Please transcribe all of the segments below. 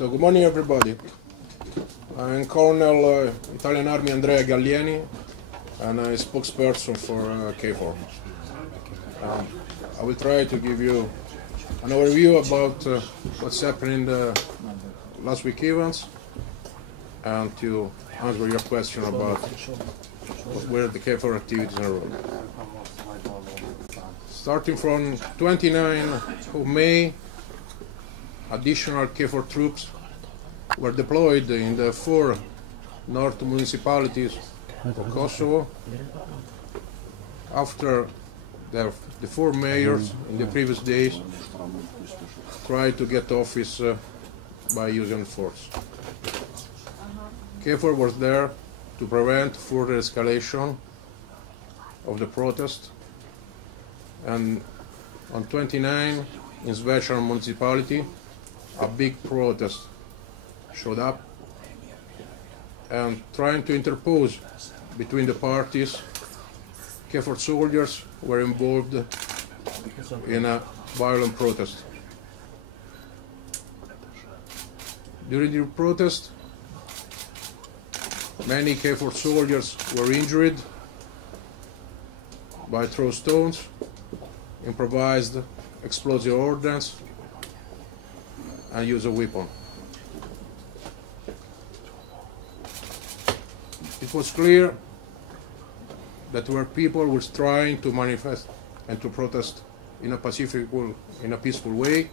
So good morning, everybody. I'm Colonel Italian Army Andrea Gallieni, and I'm a spokesperson for KFOR. I will try to give you an overview about what's happening in the last week events, and to answer your question about where the KFOR activities are on. Starting from 29th of May, additional KFOR troops were deployed in the 4 north municipalities of Kosovo after the 4 mayors in the previous days tried to get office by using force. KFOR was there to prevent further escalation of the protest, and on 29 in Zhvillimet municipality a big protest showed up, and trying to interpose between the parties, KFOR soldiers were involved in a violent protest. During the protest, many KFOR soldiers were injured by throw stones, improvised explosive ordnance, and use of weapon. It was clear that where people were trying to manifest and to protest in a peaceful way,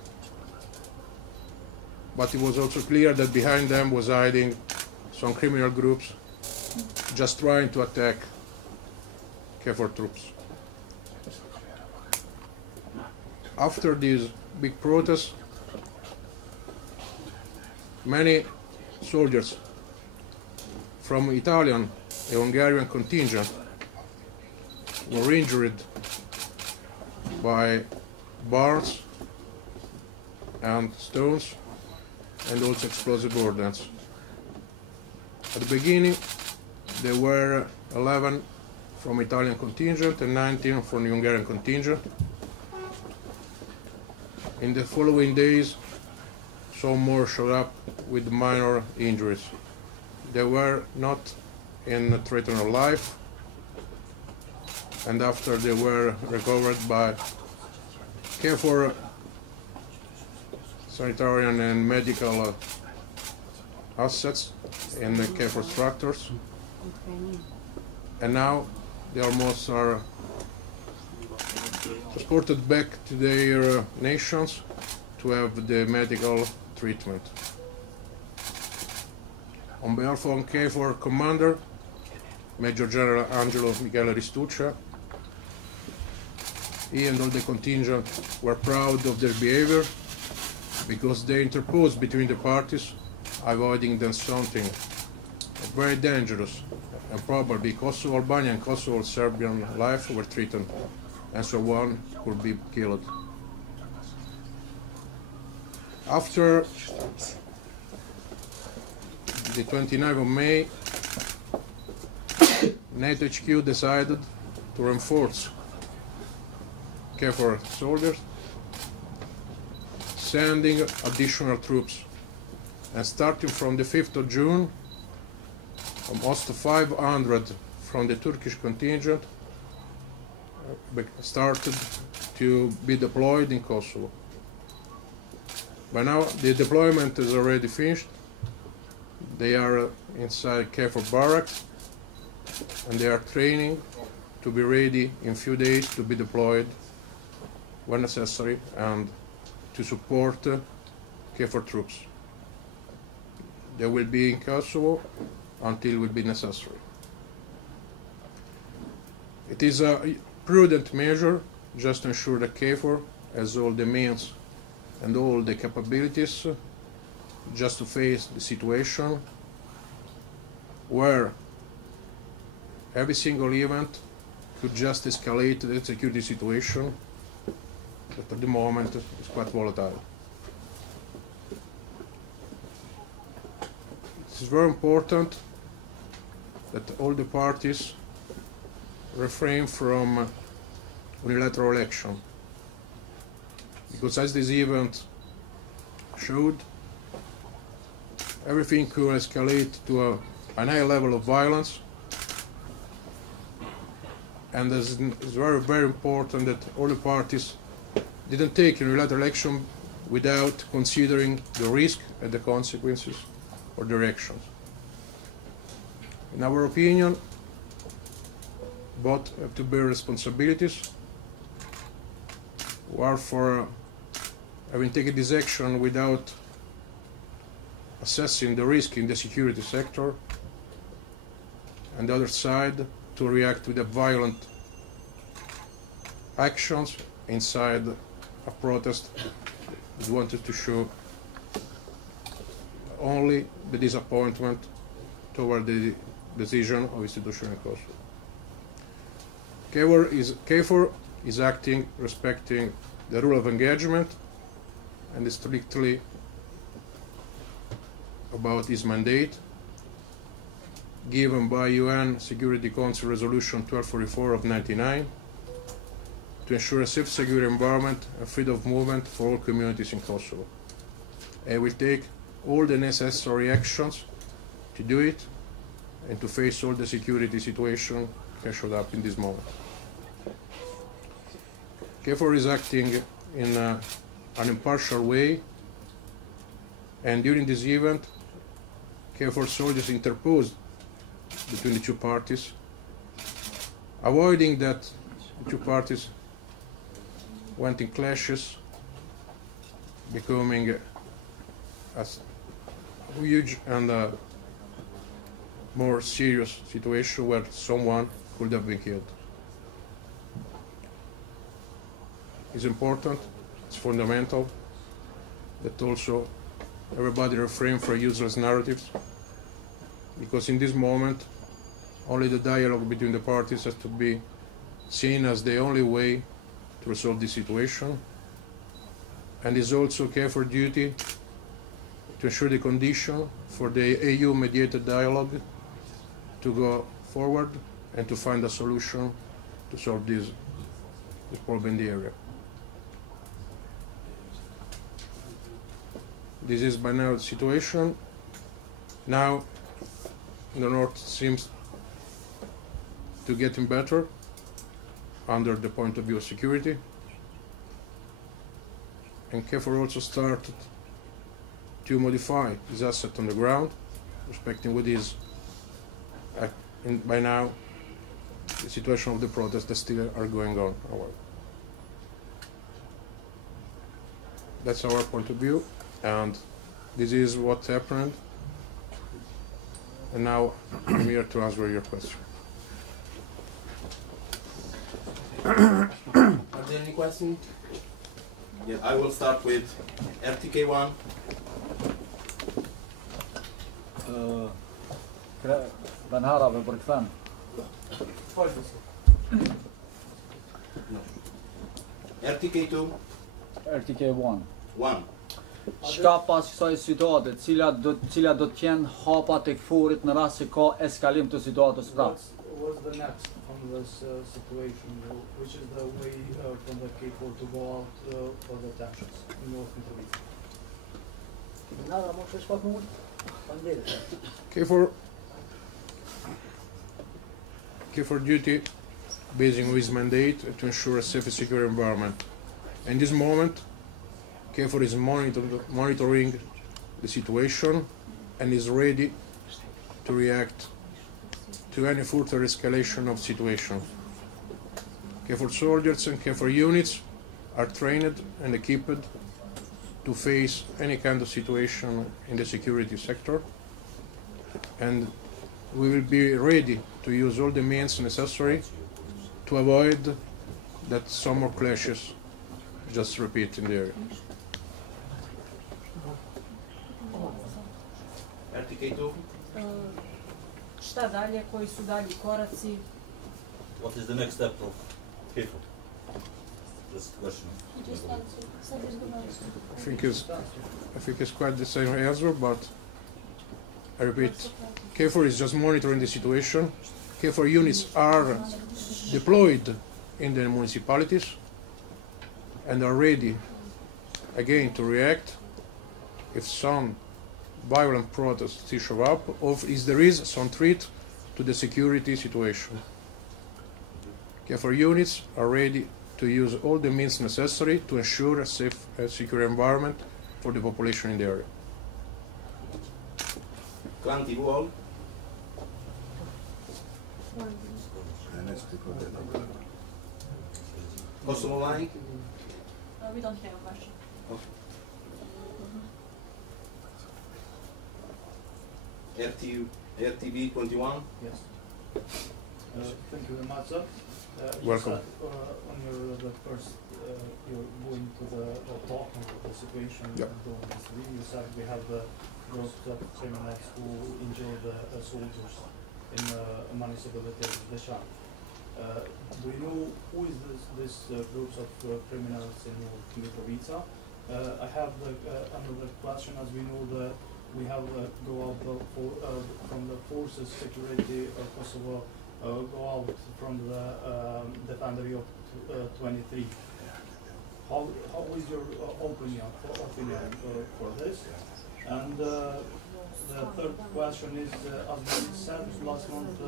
but it was also clear that behind them was hiding some criminal groups just trying to attack KFOR troops. After these big protests, many soldiers from Italian and Hungarian contingent were injured by bars and stones and also explosive ordnance. At the beginning, there were 11 from Italian contingent and 19 from the Hungarian contingent. In the following days, some more showed up with minor injuries. They were not in threat of life, and after they were recovered by KFOR sanitarian and medical assets in the KFOR structures, and now they almost are transported back to their nations to have the medical treatment. On behalf of KFOR Commander, Major General Angelo Michele Ristuccia, he and all the contingent were proud of their behavior because they interposed between the parties, avoiding then something very dangerous, and probably Kosovo Albania and Kosovo Serbian life were threatened, and so one could be killed. After the 29th of May, NATO HQ decided to reinforce KFOR soldiers, sending additional troops. And starting from the 5th of June, almost 500 from the Turkish contingent started to be deployed in Kosovo. By now, the deployment is already finished. They are inside KFOR barracks, and they are training to be ready in a few days to be deployed when necessary and to support KFOR troops. They will be in Kosovo until it will be necessary. It is a prudent measure just to ensure that KFOR has all the means and all the capabilities just to face the situation where every single event could just escalate the security situation that at the moment is quite volatile. It is very important that all the parties refrain from unilateral action, because as this event showed, everything could escalate to an high level of violence. And it's very, very important that all the parties didn't take unilateral action without considering the risk and the consequences of their actions. In our opinion, both have to bear responsibilities, or for having taken this action without assessing the risk in the security sector, and the other side to react with the violent actions inside a protest that wanted to show only the disappointment toward the decision of institution in Kosovo. KFOR is acting respecting the rule of engagement and is strictly about his mandate given by UN Security Council Resolution 1244 of 1999 to ensure a safe, secure environment and freedom of movement for all communities in Kosovo. And will take all the necessary actions to do it and to face all the security situation that showed up in this moment. KFOR is acting in an impartial way, and during this event, KFOR soldiers interposed between the two parties, avoiding that the two parties went in clashes, becoming a huge and more serious situation where someone could have been killed. It's important, it's fundamental that also everybody refrain from useless narratives, because in this moment only the dialogue between the parties has to be seen as the only way to resolve this situation, and is also KFOR duty to ensure the condition for the EU mediated dialogue to go forward and to find a solution to solve this problem in the area. This is by now the situation. Now the north seems to getting better under the point of view of security, and KFOR also started to modify his asset on the ground, respecting what is by now the situation of the protests that still are going on. That's our point of view, and this is what happened. And now I'm here to answer your question. Are there any questions? Yeah, I will start with RTK1. Banharave për këthen. RTK2. RTK1. 1. Shka pas kësaj situate, cila do t'jenë hapa të KFOR-it në rast se ka eskalim të situatës prapë? What's the next on this situation? Which is the way from the KFOR to go out for the tensions in North KFOR duty based on his mandate to ensure a safe and secure environment. In this moment, KFOR is monitoring the situation and is ready to react to any further escalation of the situation. KFOR soldiers and KFOR units are trained and equipped to face any kind of situation in the security sector, and we will be ready to use all the means necessary to avoid that some more clashes just repeat in the area. RTK2. Šta dalje, koji su dalji koraci? What is the next step of KFOR? That's the question. I think it's quite the same answer, but I repeat, KFOR is just monitoring the situation. KFOR units are deployed in the municipalities and are ready again to react if some violent protests show up, or if there is some threat to the security situation. KFOR units are ready to use all the means necessary to ensure a safe and secure environment for the population in the area. Klanti wall. Kosovo line. We don't have a question. RTV 21. Yes. Thank you very much, sir. Welcome. On the first, you're going to the talk on the situation. Yep. You said we have the groups of criminals who injure the soldiers in a municipality of Lajme. Do you know who is this groups of criminals in Mitrovica? I have another question. As we know that we have go out from the forces security of Kosovo, go out from the defender of 23. How is your opinion for this? And the third question is, as we said last month,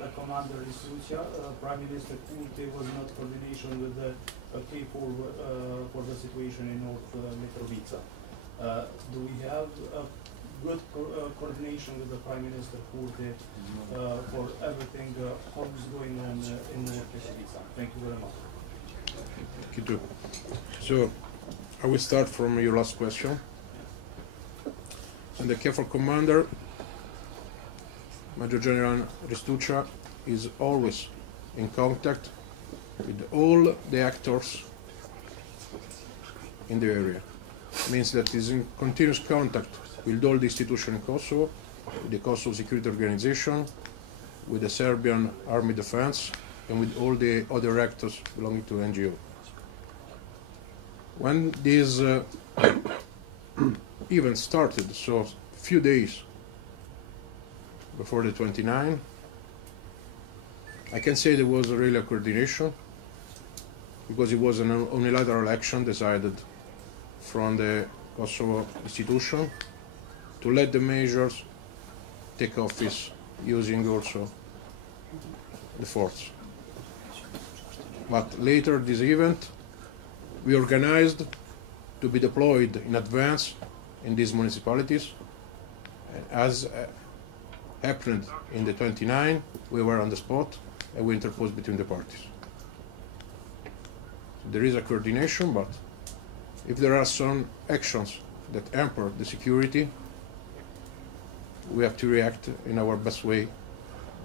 the commander is Russia. Prime Minister Kurti was not coordination with the KFOR for the situation in North Mitrovica. Do we have a good coordination with the Prime Minister Kurti for everything how is going on in North Mitrovica? Thank you very much. Thank you too. So, I will start from your last question. And the KFOR commander, Major General Ristuccia, is always in contact with all the actors in the area. It means that he's in continuous contact with all the institutions in Kosovo, with the Kosovo Security Organization, with the Serbian Army Defense, and with all the other actors belonging to NGO. When this event started, so a few days before the 29th, I can say there was really a coordination, because it was an unilateral action decided from the Kosovo institution to let the measures take office using also the force. But later this event, we organized to be deployed in advance in these municipalities. As happened in the 29, we were on the spot and we interposed between the parties. There is a coordination, but if there are some actions that hamper the security, we have to react in our best way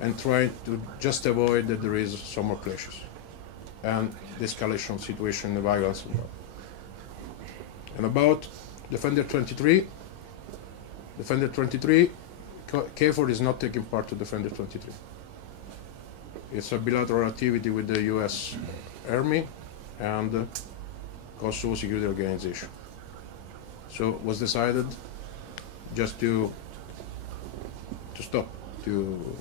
and try to just avoid that there is some more clashes and the escalation situation, the violence involved. And about Defender 23, KFOR is not taking part to Defender 23. It's a bilateral activity with the US Army and the Kosovo Security Organization. So it was decided just to stop, to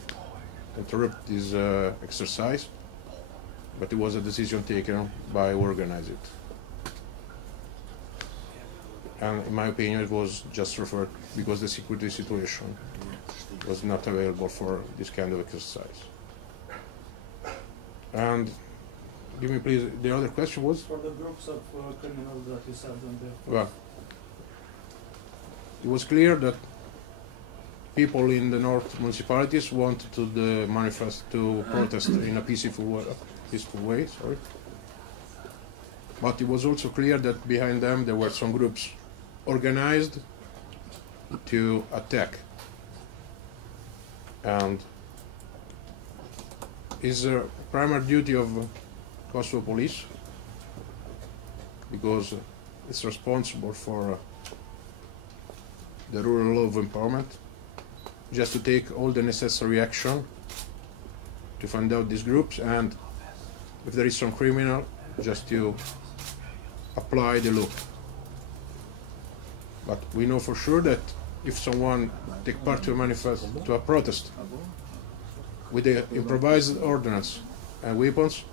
interrupt this exercise, but it was a decision taken by who organized it. And in my opinion, it was just referred because the security situation was not available for this kind of exercise. And give me please, the other question was? For the groups of criminals that you said on the... Well, it was clear that people in the north municipalities wanted to protest in a peaceful way, sorry. But it was also clear that behind them there were some groups organized to attack. And it's a primary duty of Kosovo police, because it's responsible for the rule of empowerment, just to take all the necessary action to find out these groups, and if there is some criminal, just to apply the law. But we know for sure that if someone takes part to a protest with the improvised ordnance and weapons,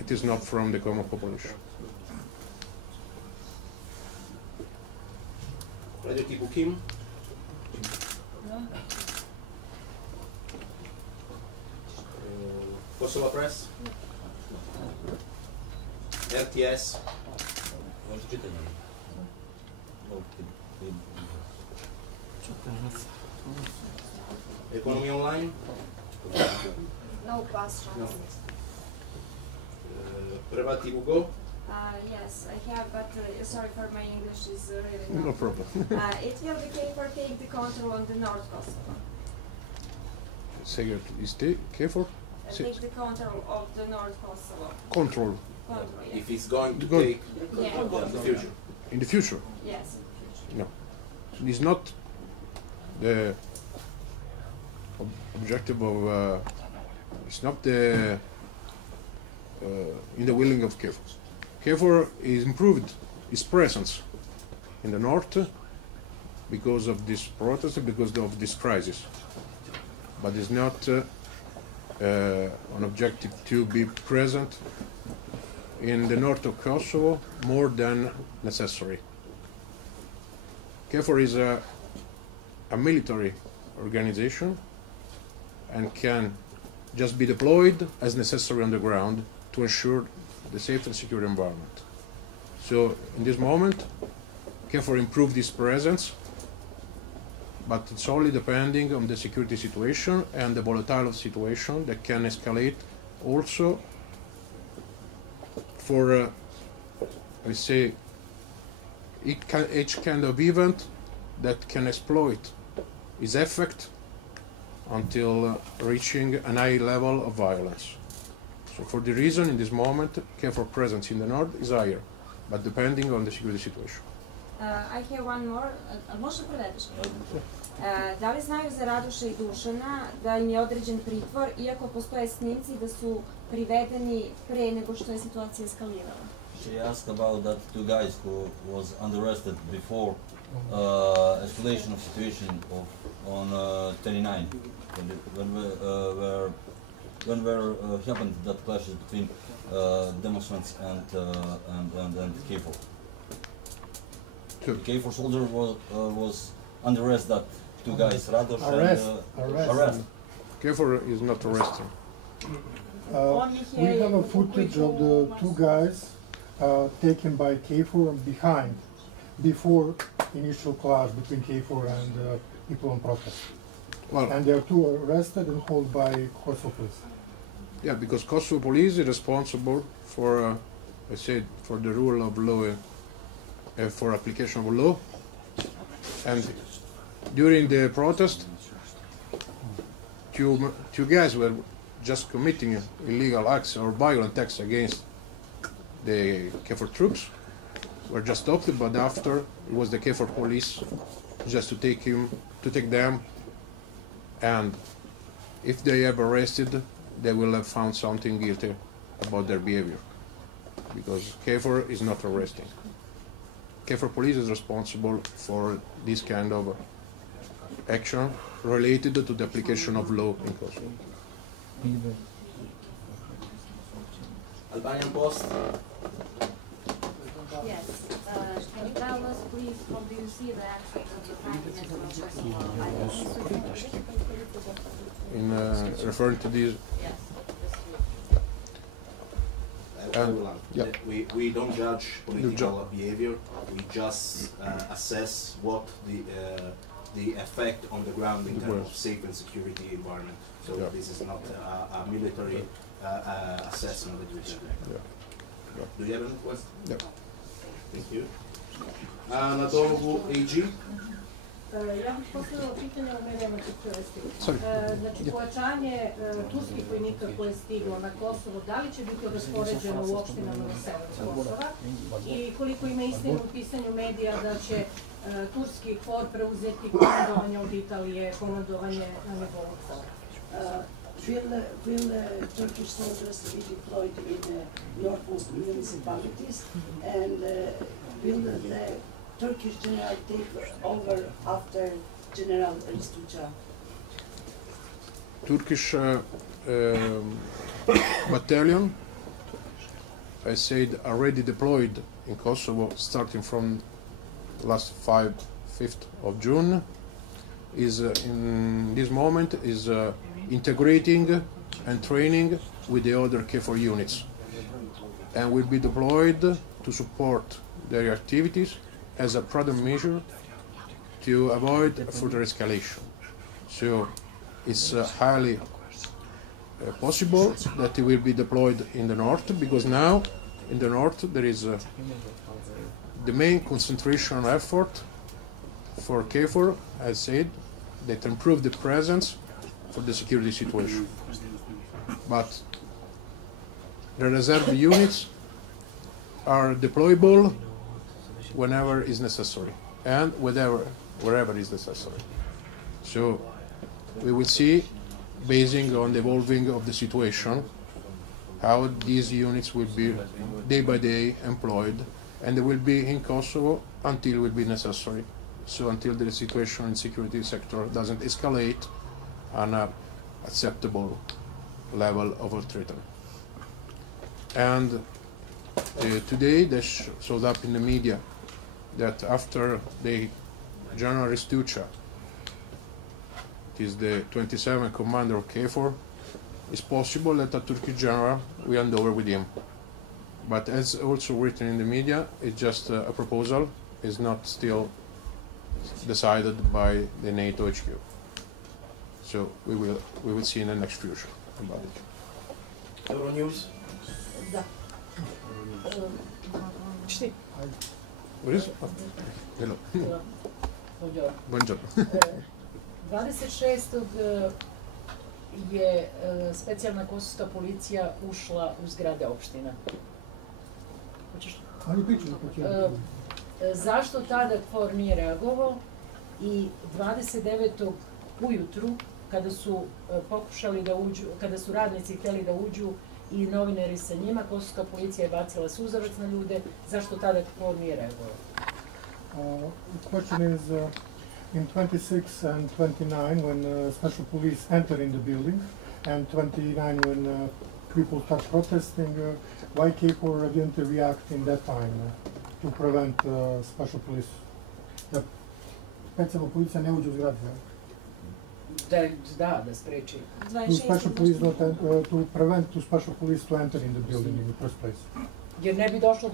it is not from the common population. Radio Tipo Kim. Kosova Press, RTS, Може читanje. Economy Online, No past No. translation. Prevati Ugo, Yes, I have, but sorry for my English is really No not. problem. It will be KFOR take the control on the North Kosovo. Say it, is the KFOR? Take the control of the North Kosovo. Control Control, yes. if it's going to Good. take Yeah. in the future. in the future. Yes. No, it's not the objective of. It's not the in the willing of KFOR. KFOR is improved its presence in the north because of this protest, because of this crisis, but it's not an objective to be present in the north of Kosovo more than necessary. KFOR is a military organization and can just be deployed as necessary on the ground to ensure the safe and secure environment. So in this moment, KFOR improved its presence, but it's only depending on the security situation and the volatile situation that can escalate also for, I say, each kind of event that can exploit its effect until reaching a high level of violence. So for the reason, in this moment, KFOR presence in the north is higher, but depending on the security situation. I have one more. Može prevedeš? Da li znaju za Radoša i Dušana da im je određen pritvor, iako postoje snimci da su privedeni pre nego što je situacija eskalirala? She asked about that two guys who was under arrested before escalation of situation on 29 when happened that clashes between demonstrants and KFOR. The KFOR soldier was under arrest. That two guys, Radosh and arrest. KFOR is not arresting. We have a footage of the two guys taken by KFOR behind, before initial clash between KFOR and people on protest. Well, And they are two arrested and held by Kosova Police. yeah, because Kosovo police is responsible for, I said, for the rule of law, for application of law. And during the protest, two guys were just committing illegal acts or violent acts against the KFOR troops, were just stopped, but after it was the KFOR police just to take them, and if they have arrested, they will have found something guilty about their behavior, because KFOR is not arresting. KFOR police is responsible for this kind of action related to the application of law in Kosovo. Albanian Post, Yes. Can you tell us, please, how do you see the actions of the Prime Minister of Kosovo? In referring to these, Yes. yeah. we don't judge political behavior. We just assess what the effect on the ground in terms of safe and security environment. So Yeah. this is not a military assessment that we do. Yeah. Do you have any questions? Yeah. Thank you. Na dologu AG. Ja bih postavila pitanje, ali meni nemate prevesti. Sorry. Znači, pojačanje turskih vojnika koje je stiglo na Kosovo, da li će biti raspoređeno u opštinama na severu Kosova? I koliko ima istine u pisanju medija da će turski KFOR preuzeti komandovanje od Italije, komandovanje na nivou KFOR? Will Turkish soldiers be deployed in northmost municipalities, and will the Turkish general take over after General Ristuca? Turkish battalion, I said, already deployed in Kosovo starting from last 5th of June. is in this moment is integrating and training with the other KFOR units, and will be deployed to support their activities as a prudent measure to avoid further escalation. So it's highly possible that it will be deployed in the north, because now in the north there is the main concentration effort for KFOR, as said, that improve the presence for the security situation. But the reserve units are deployable whenever is necessary and wherever is necessary. So we will see, basing on the evolving of the situation, how these units will be day by day employed, and they will be in Kosovo until it will be necessary. So until the situation in the security sector doesn't escalate on an acceptable level of threat. And today they showed up in the media that after the General Restuccia, it is the 27th commander of KFOR, it's possible that a Turkish general will hand over with him. But as also written in the media, it's just a proposal, it's not still decided by the NATO HQ. So we will see in the next future about it. Euronews? Da. What is it? Hello. Buongiorno. Buongiorno. 26. je specijalna kosovska policija ušla u zgrade opština. Zašto tada KFOR nije reagovao i 29. ujutru, kada su pokušali da uđu, kada su radnici htjeli da uđu i novinari sa njima, kosovska policija je bacila suzavac na ljude, zašto tada KFOR nije reagovao? The question is, in 26 and 29, when special police enter in the building, and 29 when people start protesting, why KFOR didn't react in that time to prevent special police? Da specijalna policija ne uđe u zgradu. Da spreči. To prevent the special police to enter in the building in the first place. Jer ne bi došlo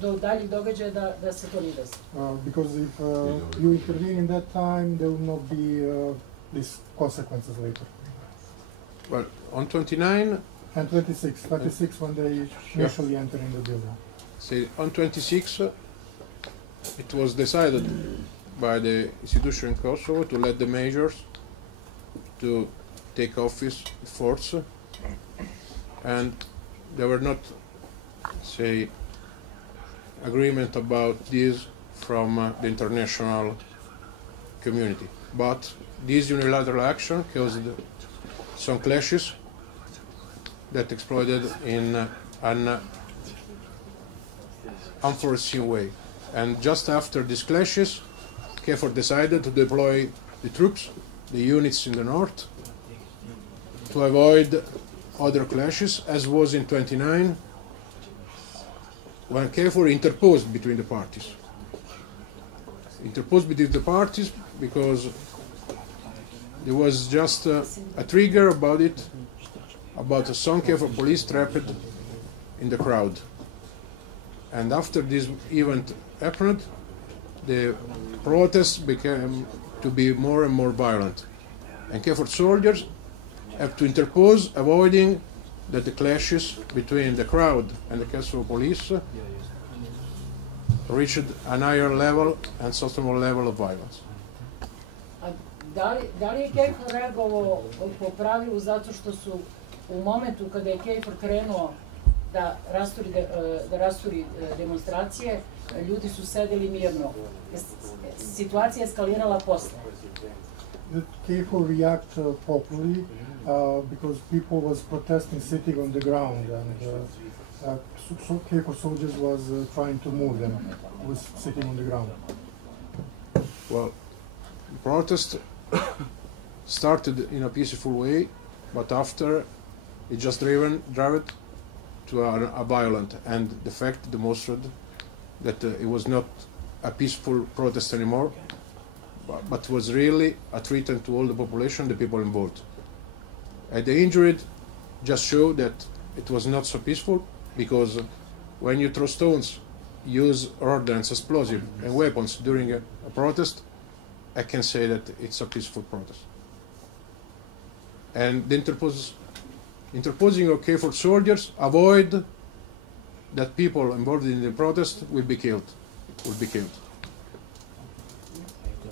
do daljih događaja da se to ne desi. Because if you intervene in that time, there will not be these consequences later. Well, on 29 and 26 when they initially enter in the building. See, on 26, it was decided by the institution in Kosovo to let the majors to take office force, and there were not, say, agreement about this from the international community. But this unilateral action caused some clashes that exploded in an unforeseen way. And just after these clashes, KFOR decided to deploy the troops, the units in the north, to avoid other clashes, as was in 29, when KFOR interposed between the parties. Interposed between the parties because there was just a trigger about it, about some KFOR police trapped in the crowd. And after this event happened, the protests became to be more and more violent. And KFOR soldiers have to interpose, avoiding that the clashes between the crowd and the Kosovo police reached a higher level and sustainable level of violence. Da li je KFOR reagovao po pravilu zato što su u momentu kada je KFOR krenuo da rasturi demonstracije, ljudi su sedeli mirno. Situacija je eskalirala posle. The KFOR react properly because people was protesting sitting on the ground, and so KFOR soldiers was trying to move them, was sitting on the ground. Well, the protest started in a peaceful way, but after it just driven to a violent, and the fact demonstrated that it was not a peaceful protest anymore, but was really a threat to all the population, the people involved. And the injury just showed that it was not so peaceful, because when you throw stones, use ordnance, explosive, and weapons during a protest, I can say that it's a peaceful protest. And the interposing of KFOR soldiers avoid that people involved in the protest will be killed.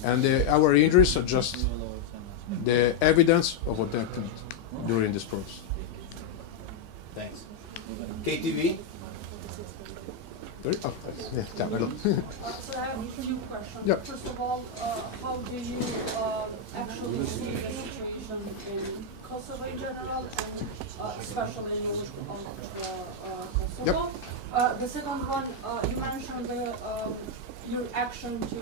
And our injuries are just the evidence of what happened during this protest. Thanks. KTV? So I have a few questions. Yeah. First of all, how do you actually see the situation in Kosovo in general, and especially in Kosovo? Yep. The second one, you mentioned your action to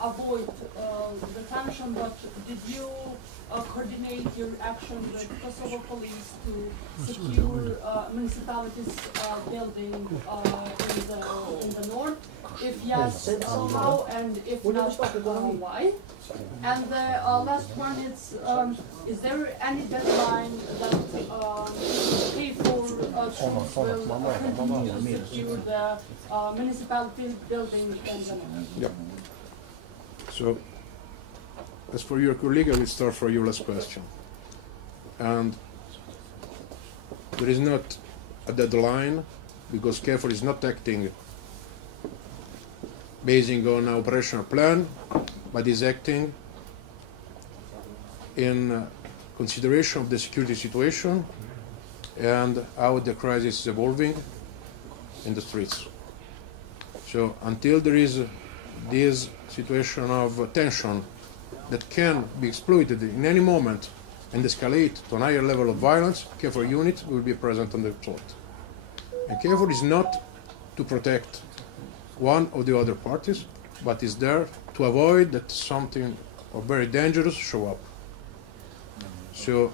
avoid the tension, but did you coordinate your action with Kosovo police to secure municipalities building in the north? If yes, how, and if not, why? And the last one is there any deadline that KFOR troops will continue to secure the municipality building in the north? Yeah. So, as for your colleague, I will start for your last question. And there is not a deadline, because KFOR is not acting basing on an operational plan, but is acting in consideration of the security situation and how the crisis is evolving in the streets. So until there is this situation of tension that can be exploited in any moment and escalate to a higher level of violence, KFOR unit will be present on the spot. And KFOR is not to protect one or the other parties, but is there to avoid that something very dangerous show up. So,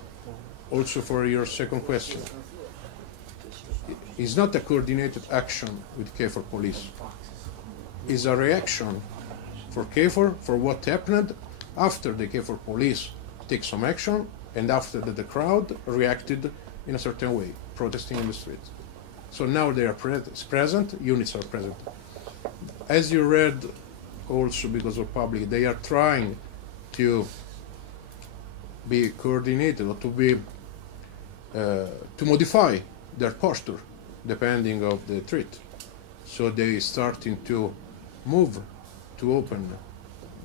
also for your second question, it's not a coordinated action with KFOR police. It's a reaction for KFOR for what happened after the KFOR police take some action and after that the crowd reacted in a certain way, protesting in the street. So now they are present, units are present. As you read also because of public, they are trying to be coordinated or to be to modify their posture depending of the threat. So they starting to move to open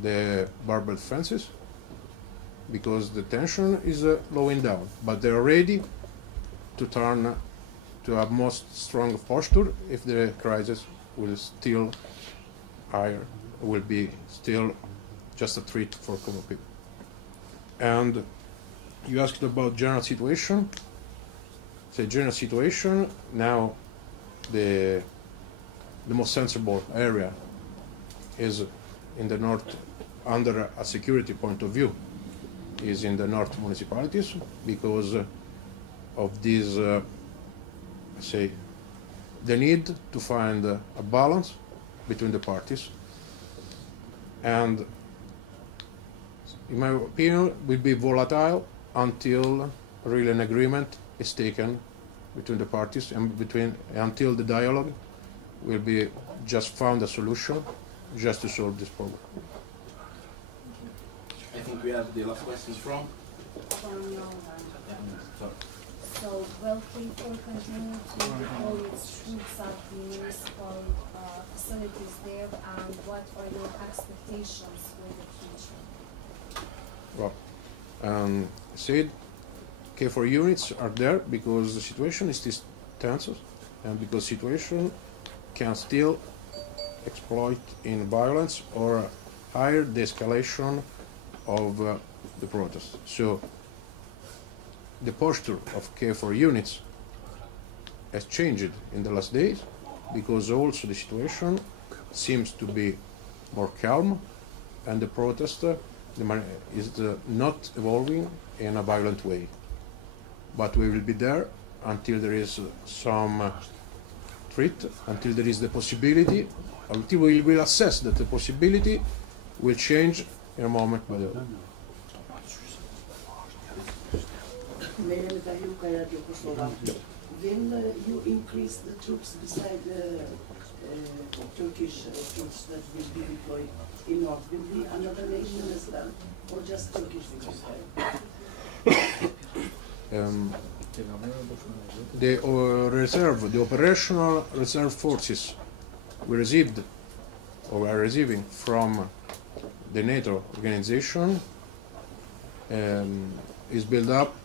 the barbed fences because the tension is slowing down, but they are ready to turn to a most strong posture if the crisis will still higher, will be still just a threat for common people. And you asked about general situation. The general situation now, the most sensible area is in the north, under a security point of view, is in the north municipalities because of this, say, the need to find a balance between the parties, and in my opinion will be volatile until really an agreement is taken between the parties and until the dialogue will be just found a solution just to solve this problem. I think we have the last question from So will KFOR continue to deploy its troops at the municipal facilities there, and what are your expectations for the future? Well, said KFOR units are there because the situation is still tense, and because situation can still exploit in violence or higher the escalation of the protest. So the posture of KFOR units has changed in the last days because also the situation seems to be more calm and the protest is not evolving in a violent way. But we will be there until there is some threat, until there is the possibility, until we will assess that the possibility will change in a moment by the other. Will you increase the troops beside the Turkish troops that will be deployed in North? Will be another nation as well, or just Turkish troops? The operational reserve forces we received or are receiving from the NATO organization is built up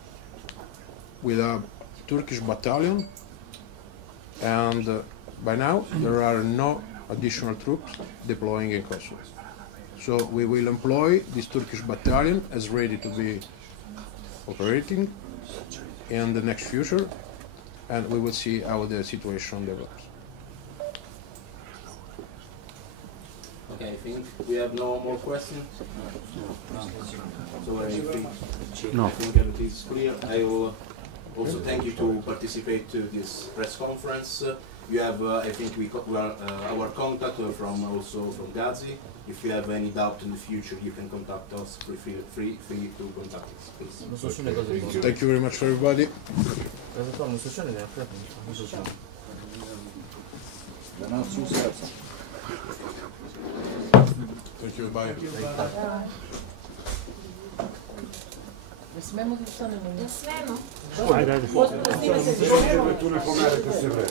with a Turkish battalion, and by now there are no additional troops deploying in Kosovo. So we will employ this Turkish battalion as ready to be operating in the next future, and we will see how the situation develops. Okay, I think we have no more questions. So I think everything is clear. I will also thank you to participate to this press conference. You have, I think, our contact from Gazi. If you have any doubt in the future, you can contact us. Free to contact us, please. Thank you very much, everybody. Thank you, bye. Ne smemo da stanemo? Ne smemo. Ajde, ajde. Tu ne pomerite se vre.